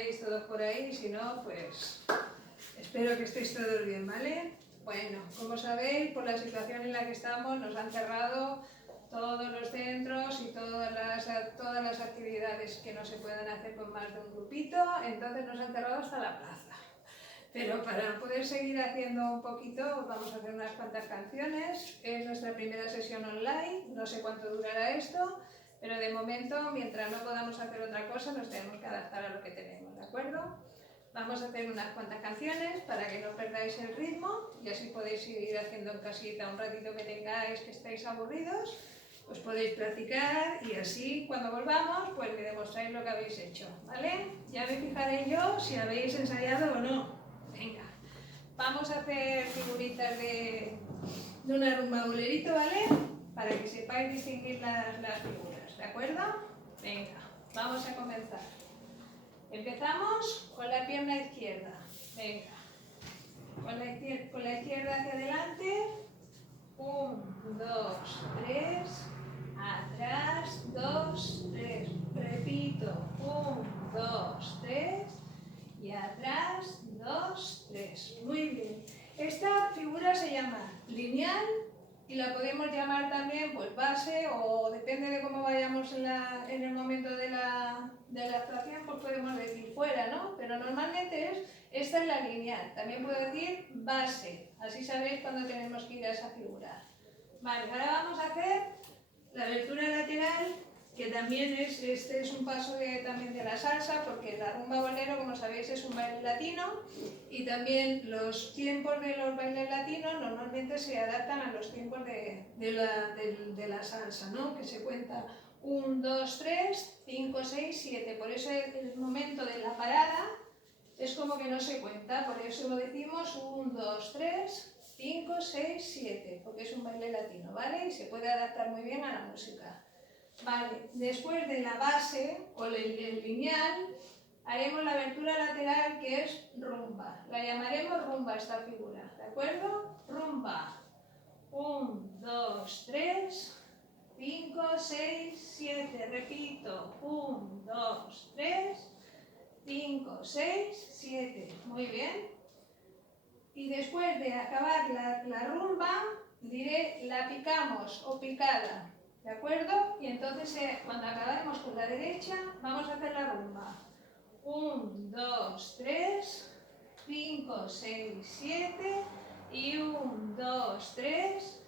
estaréis todos por ahí, si no, pues espero que estéis todos bien, ¿vale? Bueno, como sabéis, por la situación en la que estamos, nos han cerrado todos los centros y todas las actividades que no se pueden hacer con más de un grupito, entonces nos han cerrado hasta la plaza. Pero para poder seguir haciendo un poquito, vamos a hacer unas cuantas canciones. Es nuestra primera sesión online, no sé cuánto durará esto, pero de momento, mientras no podamos hacer otra cosa, nos tenemos que adaptar a lo que tenemos, ¿de acuerdo? Vamos a hacer unas cuantas canciones para que no perdáis el ritmo y así podéis seguir haciendo en casita un ratito que tengáis, que estáis aburridos, pues podéis practicar y así cuando volvamos, pues me demostráis lo que habéis hecho, ¿vale? Ya me fijaré yo si habéis ensayado o no. Venga, vamos a hacer figuritas de una rumba bolerito, ¿vale? Para que sepáis distinguir las figuras, ¿de acuerdo? Venga, vamos a comenzar. Empezamos con la pierna izquierda. Venga, con la izquierda hacia adelante. 1, 2, 3. Atrás, 2, 3. Repito, 1, 2, 3. Y atrás, 2, 3. Muy bien. Esta figura se llama lineal y la podemos llamar también pues base o depende de cómo vayamos en el momento de la actuación, pues podemos decir fuera, ¿no? Pero normalmente esta es la lineal. También puedo decir base. Así sabéis cuándo tenemos que ir a esa figura. Vale, ahora vamos a hacer la abertura lateral, que también este es un paso también de la salsa, porque la rumba bolero, como sabéis, es un baile latino y también los tiempos de los bailes latinos normalmente se adaptan a los tiempos de la salsa, ¿no? Que se cuenta 1, 2, 3, 5, 6, 7. Por eso el momento de la parada es como que no se cuenta, por eso lo decimos 1, 2, 3, 5, 6, 7, porque es un baile latino, ¿vale? Y se puede adaptar muy bien a la música. Vale, después de la base o el lineal, haremos la abertura lateral que es rumba. La llamaremos rumba esta figura, ¿de acuerdo? Rumba. 1, 2, 3, 5, 6, 7. Repito. 1, 2, 3, 5, 6, 7. Muy bien. Y después de acabar la rumba, diré la picamos o picada. ¿De acuerdo? Y entonces cuando acabemos con la derecha, vamos a hacer la rumba. 1, 2, 3, 5, 6, 7 y 1, 2, 3,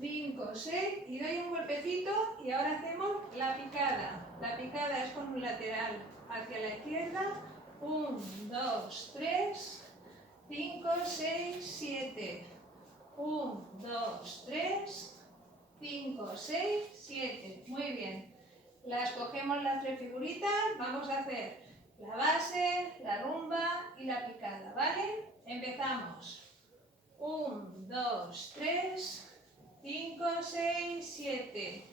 5, 6 y doy un golpecito y ahora hacemos la picada. La picada es con un lateral hacia la izquierda. 1, 2, 3, 5, 6, 7. 1, 2, 3, 5, 6, 7. Muy bien. Las cogemos las tres figuritas. Vamos a hacer la base, la rumba y la picada, ¿vale? Empezamos. 1, 2, 3, 5, 6, 7.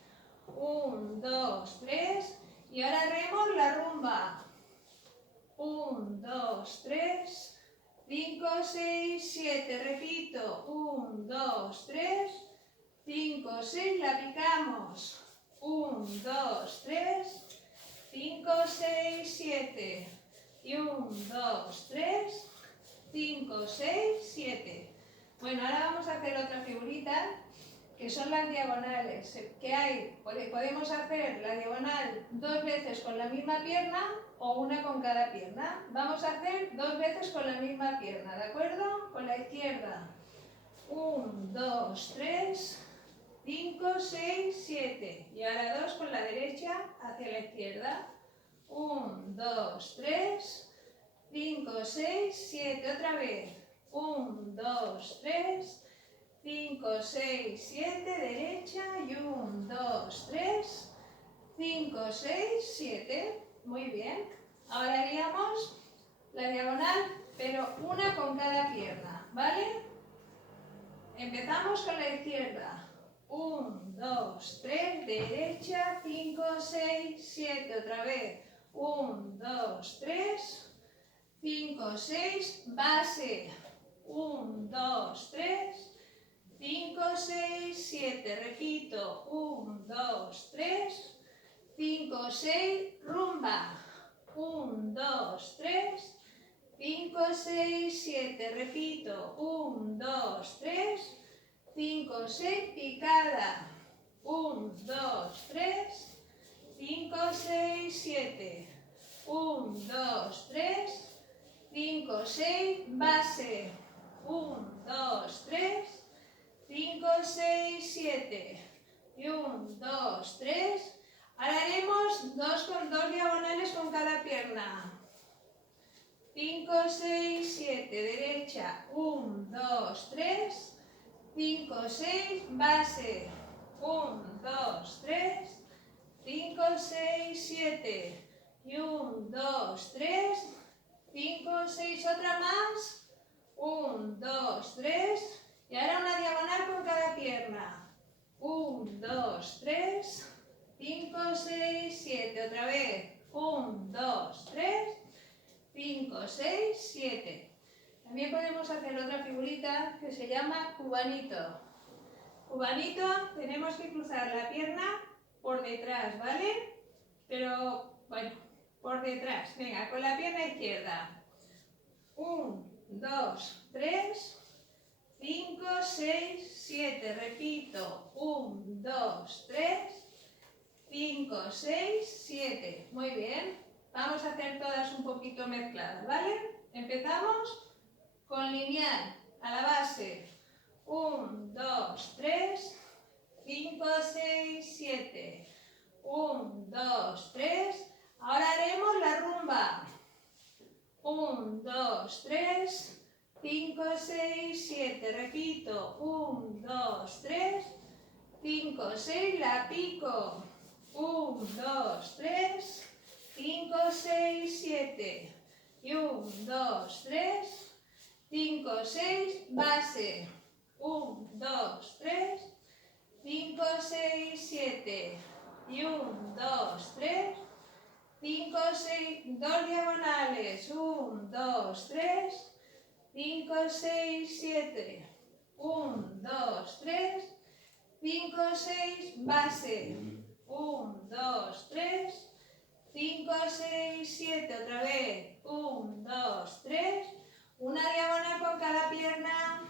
1, 2, 3. Y ahora haremos la rumba. 1, 2, 3, 5, 6, 7. Repito. 1, 2, 3. 5, 6, la picamos. 1, 2, 3, 5, 6, 7. Y 1, 2, 3, 5, 6, 7. Bueno, ahora vamos a hacer otra figurita, que son las diagonales. Podemos hacer la diagonal 2 veces con la misma pierna o una con cada pierna. Vamos a hacer 2 veces con la misma pierna, ¿de acuerdo? Con la izquierda. 1, 2, 3. 5, 6, 7. Y ahora 2 con la derecha hacia la izquierda. 1, 2, 3, 5, 6, 7. Otra vez. 1, 2, 3, 5, 6, 7. Derecha. Y 1, 2, 3, 5, 6, 7. Muy bien. Ahora haríamos la diagonal, pero una con cada pierna, ¿vale? Empezamos con la izquierda. 1, 2, 3, derecha, 5, 6, 7, otra vez. 1, 2, 3, 5, 6, base. 1, 2, 3, 5, 6, 7, repito. 1, 2, 3, 5, 6, rumba. 1, 2, 3, 5, 6, 7. Repito. 1, 2, 3, 5, 6. Picada. 1, 2, 3, 5, 6, 7. 1, 2, 3, 5, 6. Base. 1, 2, 3, 5, 6, 7. Y 1, 2, 3. Ahora haremos dos diagonales con cada pierna. 5, 6, 7. Derecha. 1, 2, 3, 5, 6. Base. 1, 2, 3, 5, 6, 7. Y 1, 2, 3, 5, 6. Otra más. 1, 2, 3. Y ahora una diagonal con cada pierna. 1, 2, 3, 5, 6, 7. Otra vez. 1, 2, 3, 5, 6, 7. También podemos hacer otra figurita que se llama cubanito. Cubanito, tenemos que cruzar la pierna por detrás, ¿vale? Pero, bueno, por detrás. Venga, con la pierna izquierda. 1, 2, 3, 5, 6, 7. Repito. 1, 2, 3, 5, 6, 7. Muy bien. Vamos a hacer todas un poquito mezcladas, ¿vale? Empezamos con lineal a la base. 1, 2, 3, 5, 6, 7. 1, 2, 3. Ahora haremos la rumba. 1, 2, 3, 5, 6, 7. Repito. 1, 2, 3, 5, 6. La pico. 1, 2, 3, 5, 6, 7. Y 1, 2, 3, 5, 6. Base. 1, 2, 3, 5, 6, 7. Y 1, 2, 3, 5, 6. Dos diagonales. 1, 2, 3, 5, 6, 7. 1, 2, 3, 5, 6. Base. 1, 2, 3, 5, 6, 7. Otra vez. 1, 2, 3. Una diagonal con cada pierna.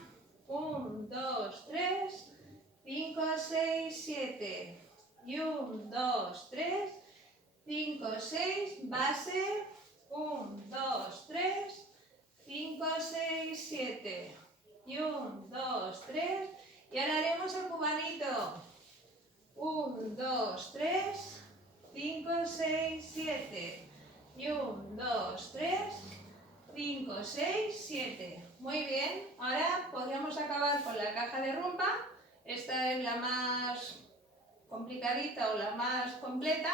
1, 2, 3, 5, 6, 7. Y 1, 2, 3, 5, 6. Base. 1, 2, 3, 5, 6, 7. Y 1, 2, 3. Y ahora haremos el cubanito. 1, 2, 3, 5, 6, 7. Y 1, 2, 3, 5, 6, 7. Muy bien. Ahora podríamos acabar con la caja de rumba. Esta es la más complicadita o la más completa,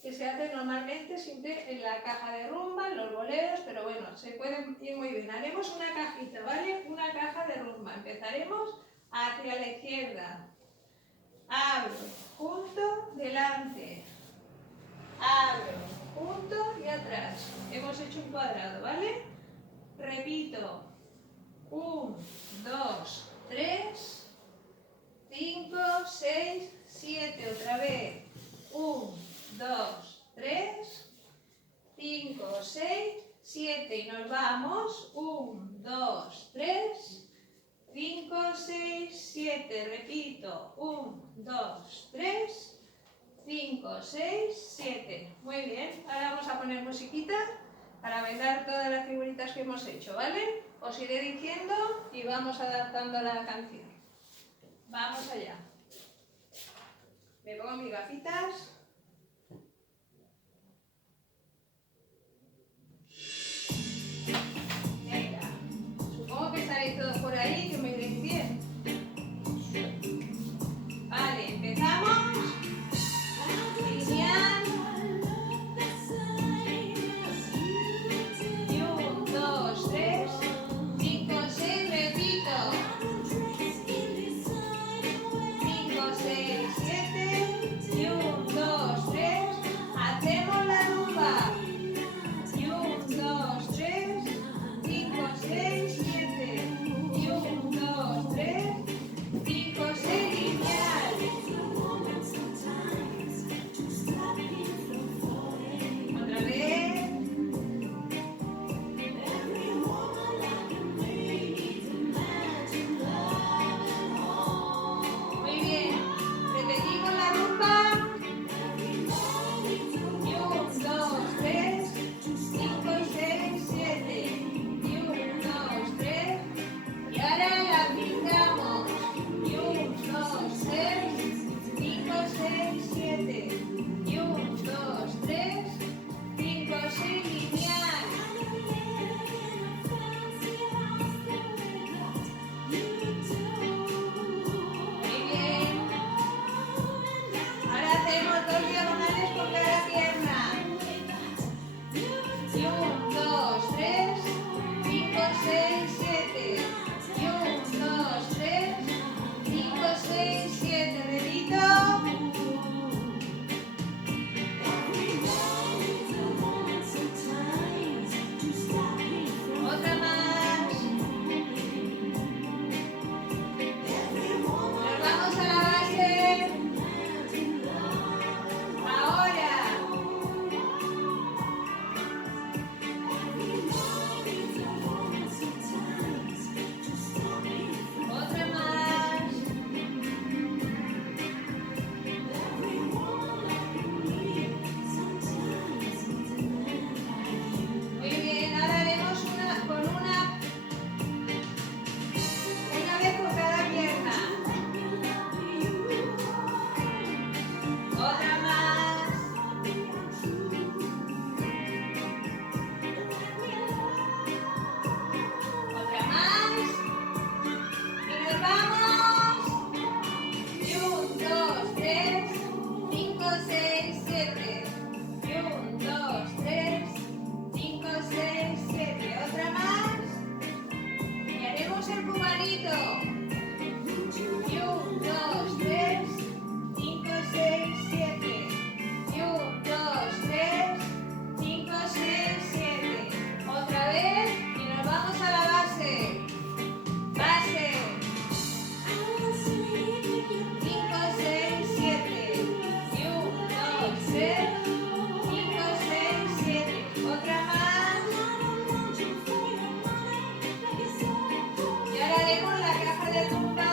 que se hace normalmente siempre en la caja de rumba, en los boleros, pero bueno, se puede ir muy bien. Haremos una cajita, ¿vale? Una caja de rumba. Empezaremos hacia la izquierda. Abro, junto, delante. Abro, junto y atrás. Hemos hecho un cuadrado, ¿vale? Repito. 1, 2, 3, 5, 6, 7. Otra vez. 1, 2, 3, 5, 6, 7. Y nos vamos. 1, 2, 3, 5, 6, 7. Repito. 1, 2, 3, 5, 6, 7. Muy bien. Ahora vamos a poner musiquita para bailar todas las figuritas que hemos hecho, ¿vale? Os iré diciendo y vamos adaptando la canción. Vamos allá. Me pongo mis gafitas. Venga. Supongo que estaréis todos por ahí, que me iréis bien. Vale, empezamos. Lineal. Y 1, 2, 3, 5, 6, repito. 5, 6, 7. Y 1, 2, 6, 7. Y 1, 2, 3, 5, 6, 7. Otra más. Y haremos el cubanito. Y 1, 2, 3, 5, 6, 7. Y 1, 2, 3, 5, 6, 7. Otra vez y nos vamos a la base. Base. 5, 6, 7. Y 1, 2, 3, 5, 6, 7. Otra más. Y ahora haremos la caja de rumba.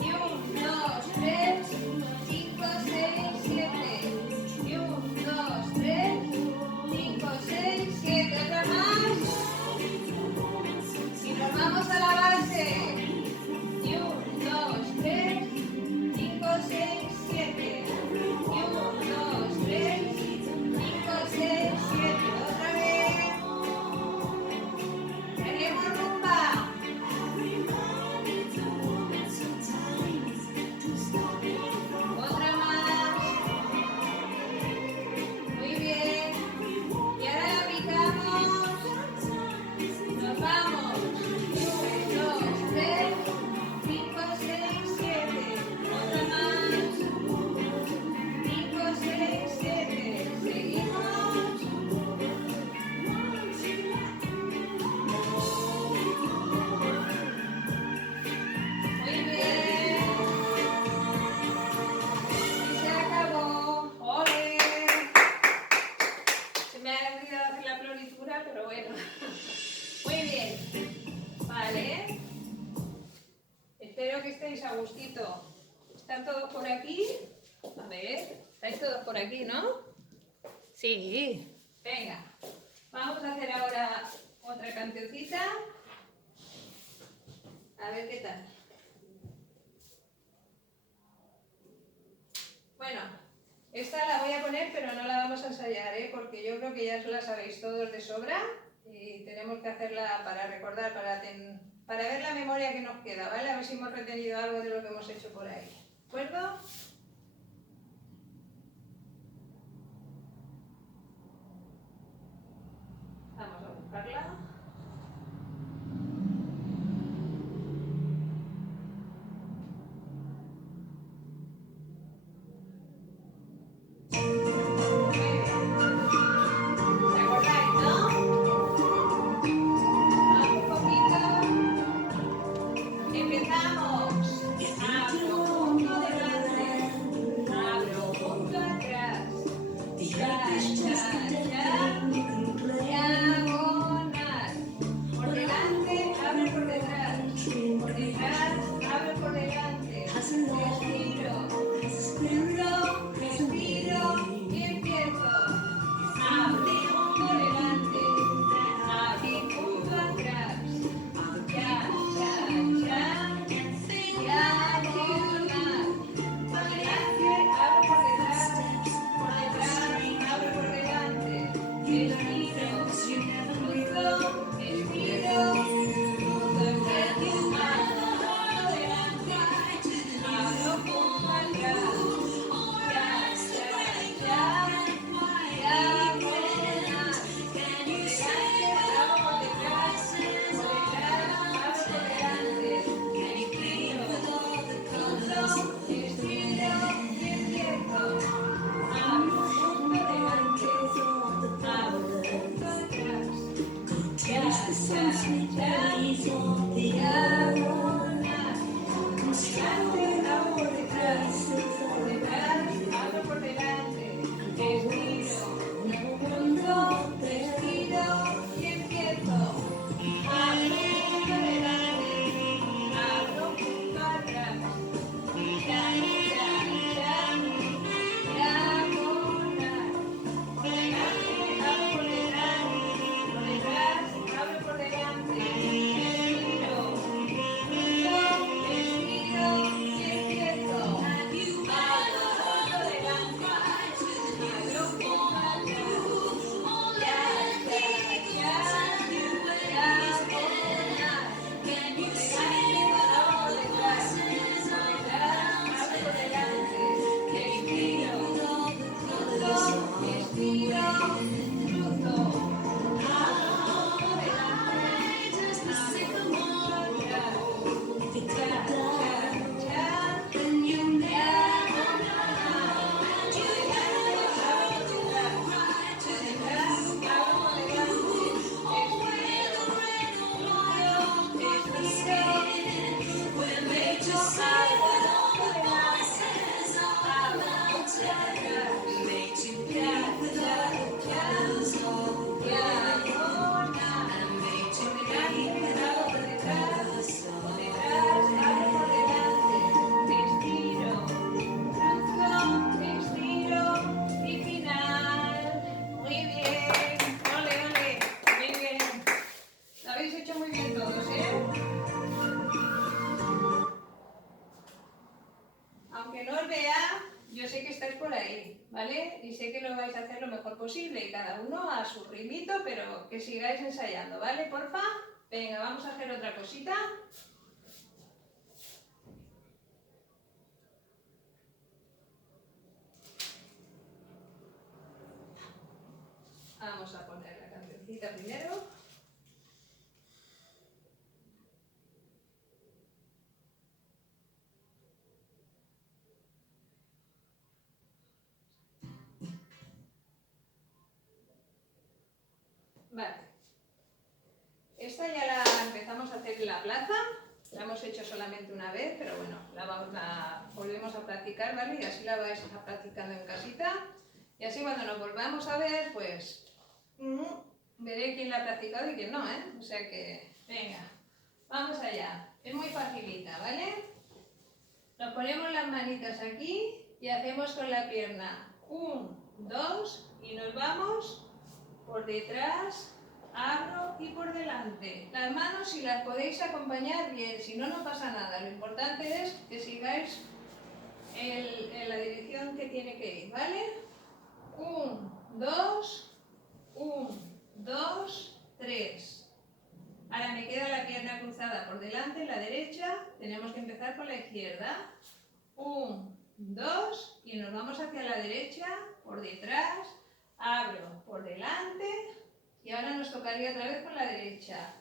Y 1, 2, 3, 5, 6, 7. Y 1, 2, 3, 5, 6, 7. Otra más. Y nos vamos a la base. Y 1, 2, 3, 5, 6, 7. Y 1, 2, 3, 5, 6, 7. Otra vez. Haremos rumba. Otra más. Muy bien. Y ahora la picamos. Nos vamos. 1, 2, 3, 5, 6, 7. Otra más. 5, 6, 7. Seguimos. Muy bien. Y se acabó. ¡Ole! Se me ha olvidado hacer la floritura, pero bueno. Muy bien. Vale. Espero que estéis a gustito. ¿Están todos por aquí? A ver. ¿Estáis todos por aquí, no? Sí. Venga. Vamos a hacer ahora otra cancioncita. A ver qué tal. Bueno, esta la voy a poner, pero no la vamos a ensayar, porque yo creo que ya la sabéis todos de sobra y tenemos que hacerla para recordar, para ver la memoria que nos queda, ¿vale? A ver si hemos retenido algo de lo que hemos hecho por ahí. ¿De acuerdo? Vamos a buscarla. Empezamos. A lo punto de la vea, yo sé que estáis por ahí, ¿vale? Y sé que lo vais a hacer lo mejor posible, cada uno a su ritmito, pero que sigáis ensayando, ¿vale? Porfa. Venga, vamos a hacer otra cosita. Vamos a poner la cancioncita primero. Vale. Esta ya la empezamos a hacer en la plaza. La hemos hecho solamente una vez, pero bueno, la volvemos a practicar, ¿vale? Y así la vais a practicando en casita. Y así cuando nos volvamos a ver, pues veré quién la ha practicado y quién no, ¿eh? O sea que, venga, vamos allá. Es muy facilita, ¿vale? Nos ponemos las manitas aquí y hacemos con la pierna 1, 2 y nos vamos por detrás, abro y por delante. Las manos si las podéis acompañar bien, si no, no pasa nada. Lo importante es que sigáis en la dirección que tiene que ir, ¿vale? 1, 2, 1, 2, 3. Ahora me queda la pierna cruzada por delante, la derecha. Tenemos que empezar con la izquierda. 1, 2 y nos vamos hacia la derecha, por detrás, abro por delante y ahora nos tocaría otra vez con la derecha.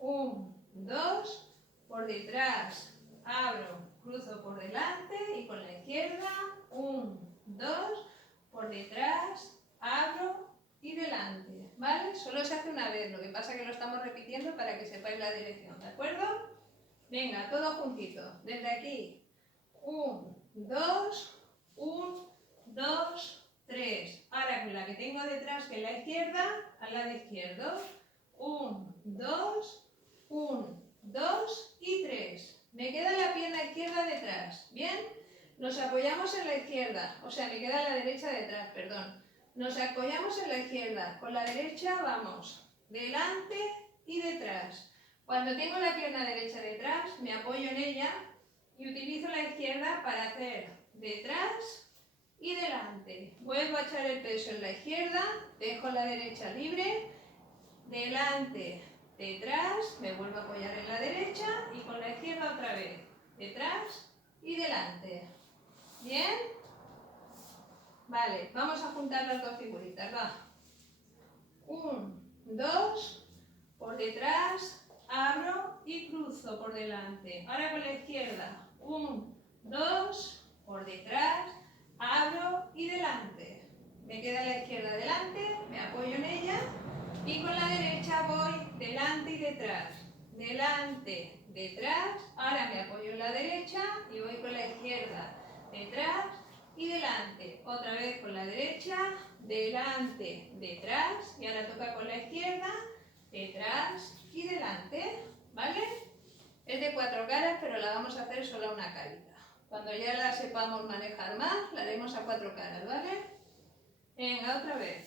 1, 2, por detrás, abro, cruzo por delante y con la izquierda. 1, 2, por detrás, abro y delante, ¿vale? Solo se hace una vez, lo que pasa es que lo estamos repitiendo para que sepáis la dirección, ¿de acuerdo? Venga, todo juntito, desde aquí. 1, 2, 1, 2, 3. Ahora con la que tengo detrás, que es la izquierda, al lado izquierdo. 1, 2, 1, 2 y 3. Me queda la pierna izquierda detrás, ¿bien? Nos apoyamos en la izquierda, o sea, me queda la derecha detrás, perdón. Nos apoyamos en la izquierda, con la derecha vamos delante y detrás. Cuando tengo la pierna derecha detrás, me apoyo en ella y utilizo la izquierda para hacer detrás y delante. Vuelvo a echar el peso en la izquierda, dejo la derecha libre, delante, detrás, me vuelvo a apoyar en la derecha y con la izquierda otra vez, detrás y delante. ¿Bien? Vale, vamos a juntar las dos figuritas, va. 1, 2, por detrás, abro y cruzo por delante. Ahora con la izquierda. 1, 2, por detrás, abro y delante. Me queda la izquierda delante, me apoyo en ella y con la derecha voy delante y detrás. Delante, detrás, ahora me apoyo en la derecha y voy con la izquierda, detrás y delante. Otra vez con la derecha, delante, detrás y ahora toca con la izquierda, detrás y delante, ¿vale? Es de 4 caras, pero la vamos a hacer solo a una carita. Cuando ya la sepamos manejar más, la haremos a 4 caras, ¿vale? Venga, otra vez.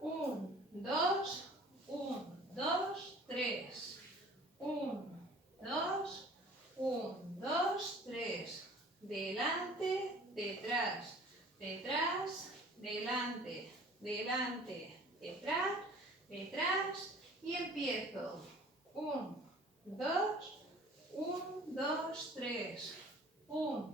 1, 2, 1, 2, 3. 1, 2, 1, 2, 3. Delante, detrás, detrás, delante, delante, detrás, detrás y empiezo. 1, 2, 1, 2, 3. 1,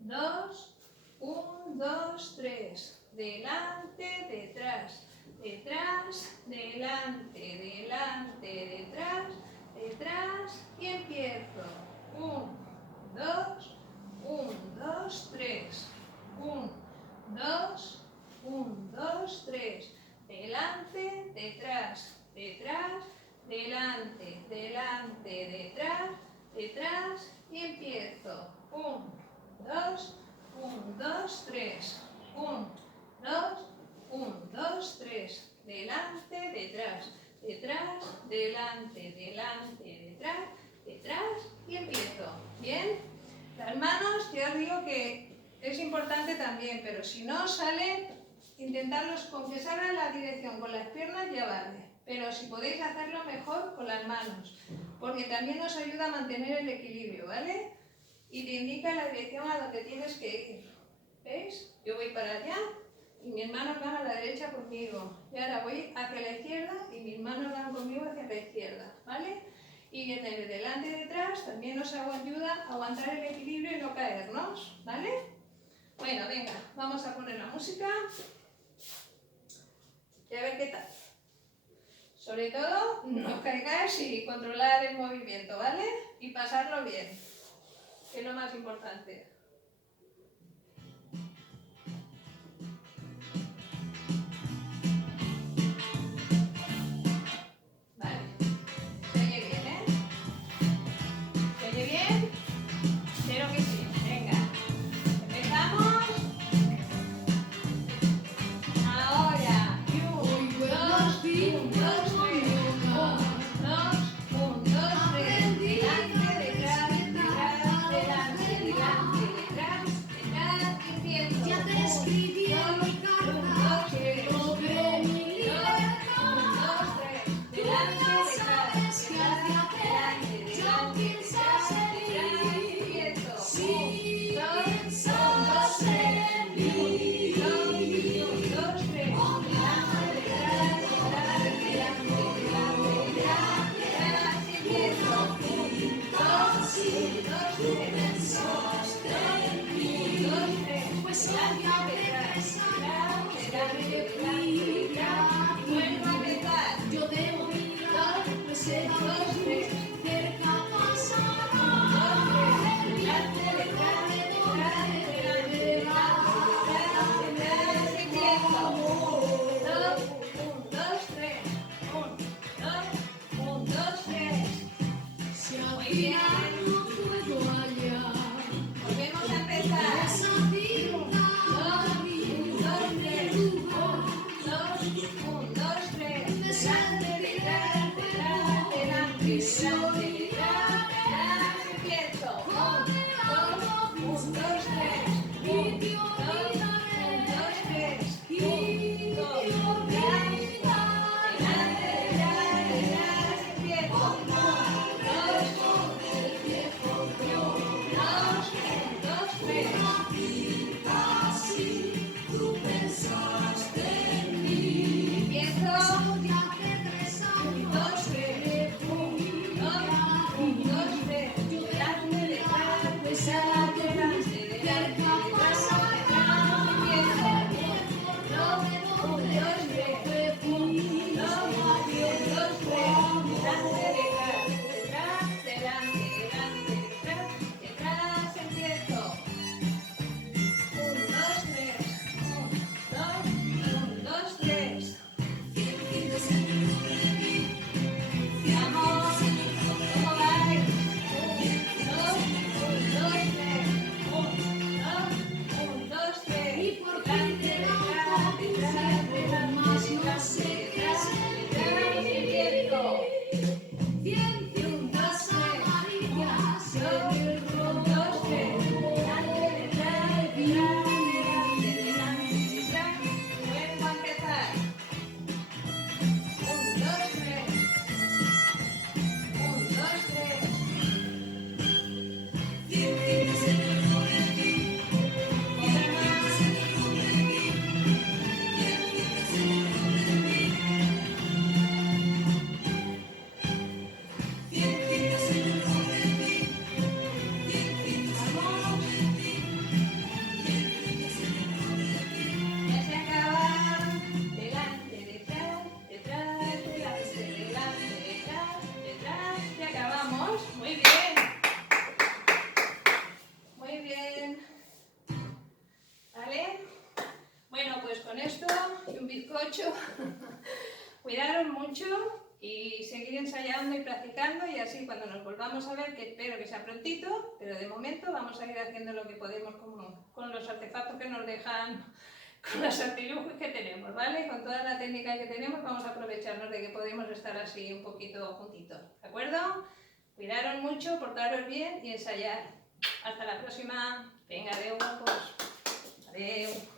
2, 1, 2, 3. Delante, detrás, detrás, delante, delante, detrás, detrás y empiezo. 1, 2, 1, 2, 3. 1, 2, 1, 2, 3. Delante, detrás, detrás, delante, delante, detrás, detrás y empiezo. 1, 2, 1, 2, 3. 1, 2, 1, 2, 3. Delante, detrás, detrás, delante, delante, detrás, detrás y empiezo. ¿Bien? Las manos, ya os digo que es importante también, pero si no sale, intentarlos con que salga en la dirección con las piernas ya vale. Pero si podéis hacerlo mejor con las manos, porque también nos ayuda a mantener el equilibrio, ¿vale? y te indica la dirección a donde tienes que ir. ¿Veis? Yo voy para allá y mis manos van a la derecha conmigo. Y ahora voy hacia la izquierda y mis manos van conmigo hacia la izquierda, ¿vale? Y en el delante y detrás también nos ayuda a aguantar el equilibrio y no caernos, ¿vale? Bueno, venga, vamos a poner la música y a ver qué tal. Sobre todo, no caigáis y controlar el movimiento, ¿vale? Y pasarlo bien, que es lo más importante. Vale, se oye bien, ¿eh? ¿Se oye bien? Espero que sí. Venga, empezamos. Ahora, y 1, 2, 1, 2, 3, 1, 2, 1, 2, 3, delante, detrás, detrás, delante, delante, detrás, detrás, empiezo. Ya te escribí en mi carta sobre mi libertad. 1, 2, 3, delante, detrás, Tú ya sabes detrás, qué hacer, delante, yo delante, pienso detrás, en mí. empiezo. Sí, 1, 2, piensas en mí. 1, 2, 3, delante, detrás, detrás, delante, delante, detrás, detrás, empiezo. 1, 2, 3, Pensaste en mí. 1, 2, 3, Pues delante, ya te detrás, pensamos detrás, delante, de delante, detrás, y vuelvo a empezar. yo debo mirar, pues se va a venir, cerca pasará. 1, 2, 3, delante, detrás, detrás, delante, delante, detrás, empiezo. 1, 2, 3, 1, 2, 3. Si al Muy final bien. no puedo hallar Volvemos a empezar. esa cinta en mi lugar, 1, 2, 3. Delante, detrás, detrás, delante, delante, detrás, detrás, empiezo. 1, 2, 1, 2, 3. y te 1, olvidaré, 2, 3. y 1, 2, te 3. olvidaré. Delante, detrás, detrás, empiezo. 1, 2, 3. Así tú pensaste en mí. Empiezo. Soy hace 3 años 2, 3. 1, 2, 3. Delante, detrás, detrás, delante, delante, detrás, detrás, empiezo. 1, 2, 3. 1, 2, 3. Delante, detrás, detrás, delante, delante, detrás, detrás, empiezo. 1, 2, 3. 1, 2, 3. Vamos. ¿Cómo vais? 1, 2, 3. 1, 2, 3. Y por fin Delante, te detrás, detrás, delante, más no delante, sé qué detrás, detrás, empiezo. Cientos amarillas en el 1, 2, 3. Delante, detrás, detrás, delante, delante, detrás. Vuelvo a empezar. 1, 2, 3. 1, 2, 3. Otra más. Ya se acaba. Delante, detrás, detrás, delante, delante, detrás, detrás. Ya acabamos. Muy bien. Muy bien. ¿Vale? Bueno, pues con esto y un bizcocho. Cuidaros mucho y seguir ensayando y practicando, y así cuando nos volvamos a ver, que espero que sea prontito, pero de momento vamos a ir haciendo lo que podemos con los artefactos que nos dejan, con los artilugios que tenemos, ¿vale? Con toda la técnica que tenemos vamos a aprovecharnos de que podemos estar así un poquito juntitos, ¿de acuerdo? Cuidaros mucho, portaros bien y ensayar. Hasta la próxima. Venga, adeu, guapos. Adeu.